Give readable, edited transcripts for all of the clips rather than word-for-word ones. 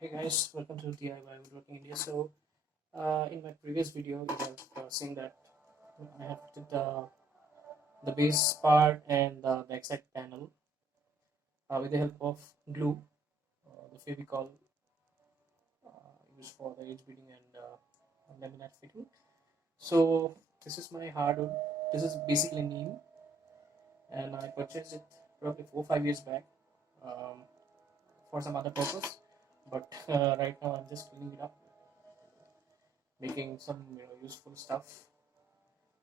Hey guys, welcome to DIY Woodworking India. So, in my previous video, you have seen that I have did the base part and the backside panel with the help of glue, the Fevicol used for the edge beading and laminate fitting. So, this is my hardwood. This is basically neem, and I purchased it probably 4 or 5 years back for some other purpose. But right now, I'm just cleaning it up, making some useful stuff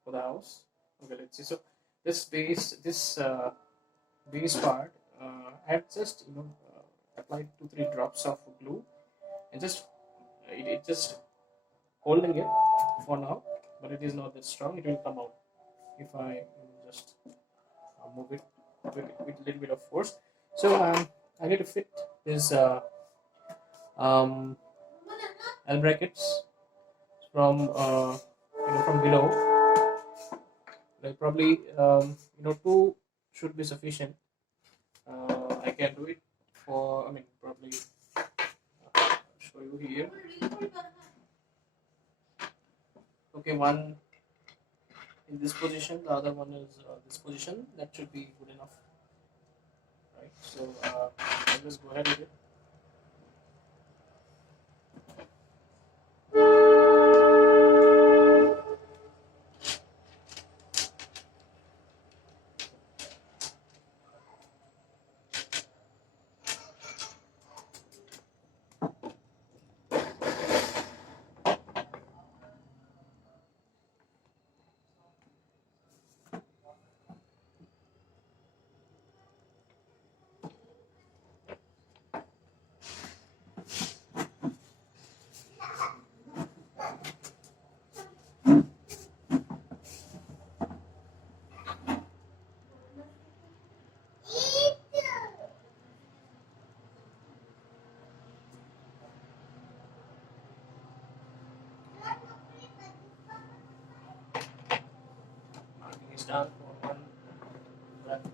for the house. Okay, let's see. So this base part, I have just applied 2-3 drops of glue and just it just holding it for now, but it is not that strong. It will come out if I just move it with a little bit of force. So I need to fit this um, L brackets from from below. Like probably two should be sufficient. I can do it for, I mean, probably show you here. Okay, one in this position, the other one is this position. That should be good enough, right? So I'll just go ahead with it. Marking is done for one bracket.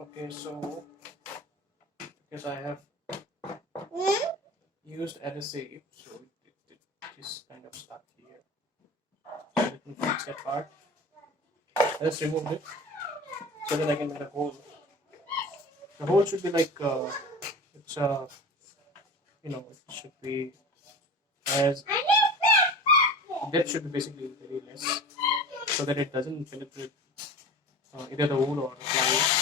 Okay, so because I have used adhesive, so it is kind of stuck here. So let me fix that part. I just removed it so that I can make a hole. The hole should be like it's it should be as depth should be basically very less so that it doesn't penetrate either the wood or the plywood.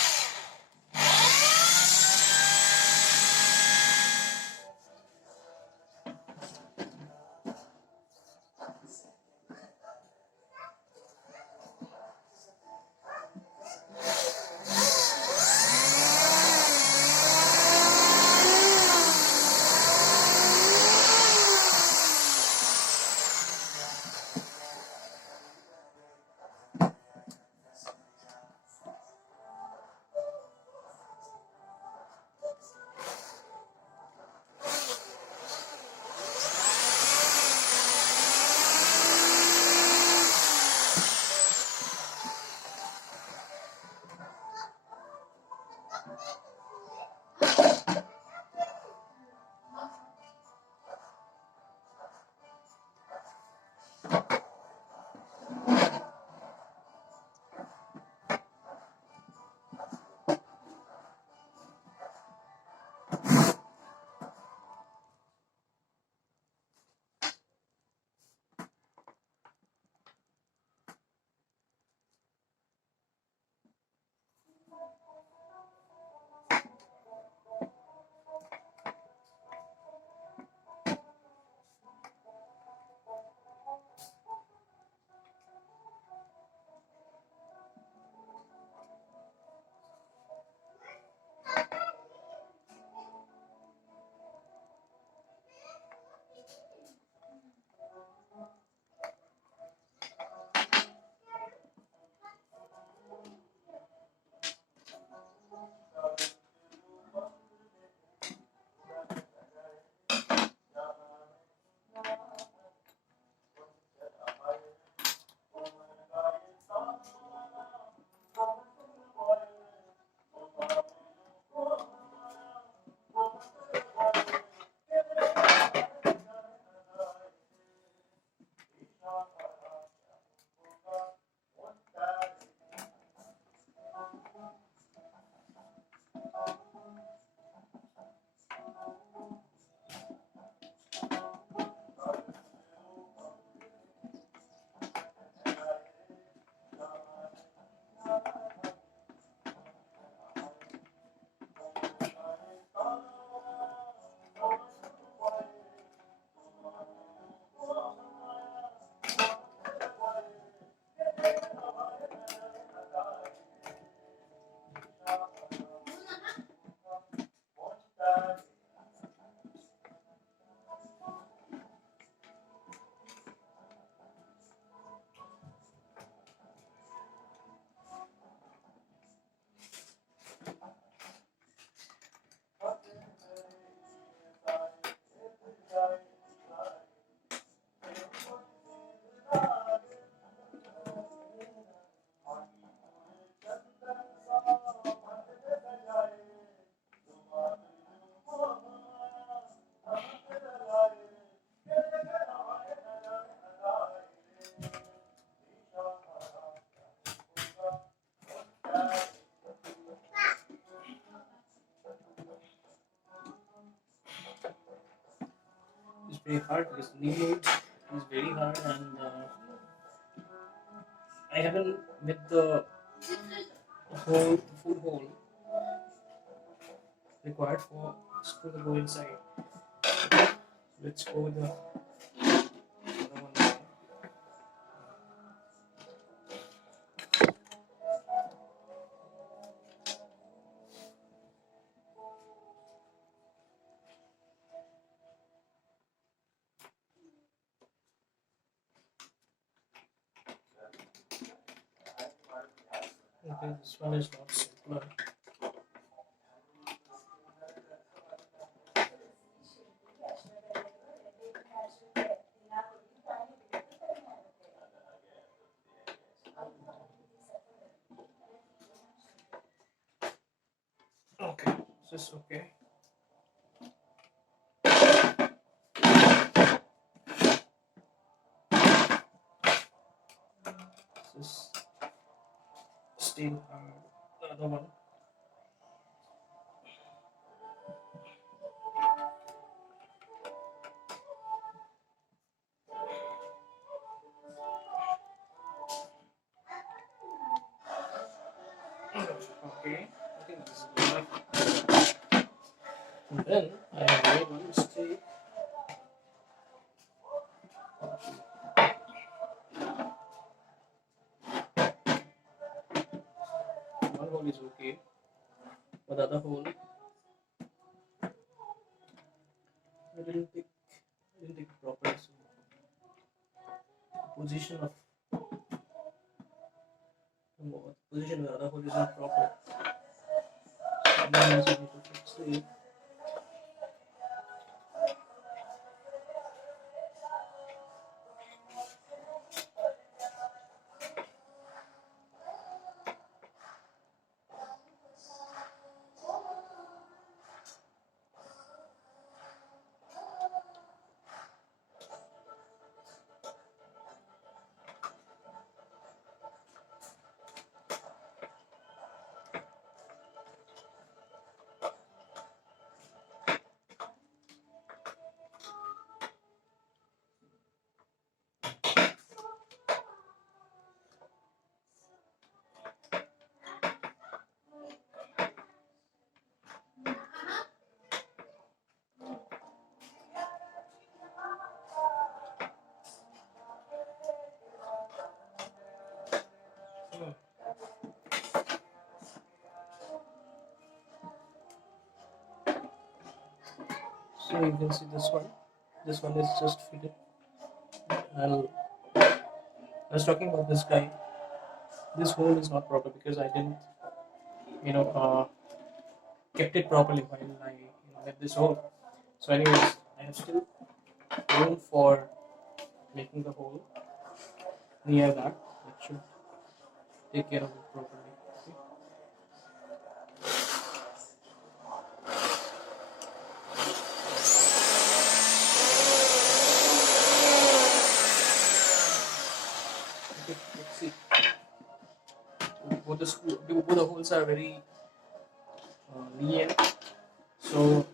It's very hard because knee load is very hard, and I haven't with the full hole required for screw to go inside. Let's go with the other one now. Okay, this one is not simpler. Okay, this is okay. This is still the other one. Okay, I think this is good enough. And then I have made one mistake. One hole is okay, but the other hole I didn't take it properly. So the position of the other hole is not proper. And then I also need to fix it. So you can see this one. This one is just fitted. And I was talking about this guy. This hole is not proper because I didn't, kept it properly while I made this hole. So, anyways, I have still room for making the hole near that. That should take care of it properly. Okay. Okay, let's see. Both the holes are very near, so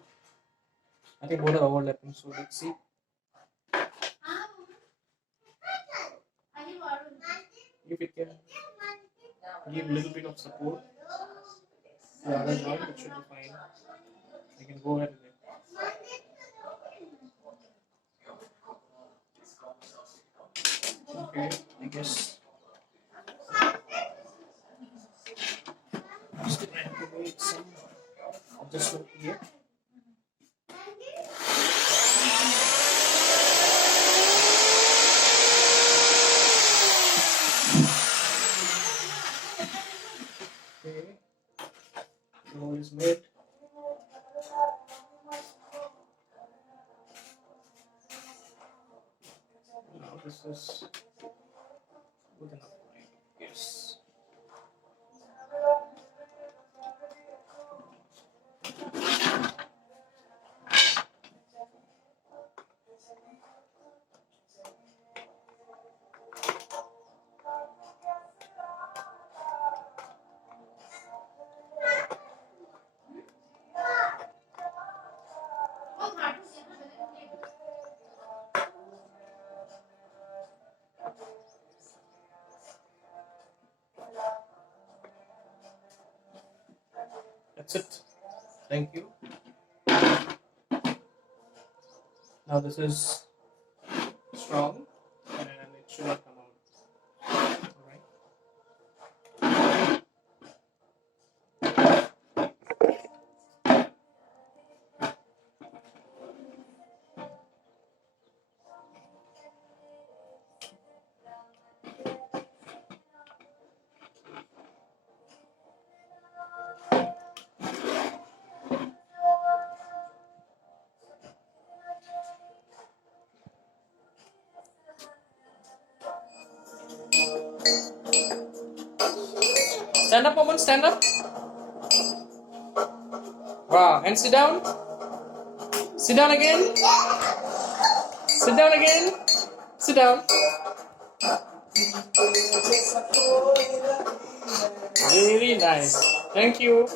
I think both are overlapping. So let's see. If it can give a little bit of support to the other joint, it should be fine. You can go ahead with it. Okay, I guess I'm just gonna have to make some adjustment here. Okay, the hole is made. Now this is good enough, right? Yes. That's it. Thank you. Now this is strong and it should not come out. Alright. Stand up, woman, stand up. Wow, and sit down. Sit down again. Sit down again. Sit down. Very nice. Thank you.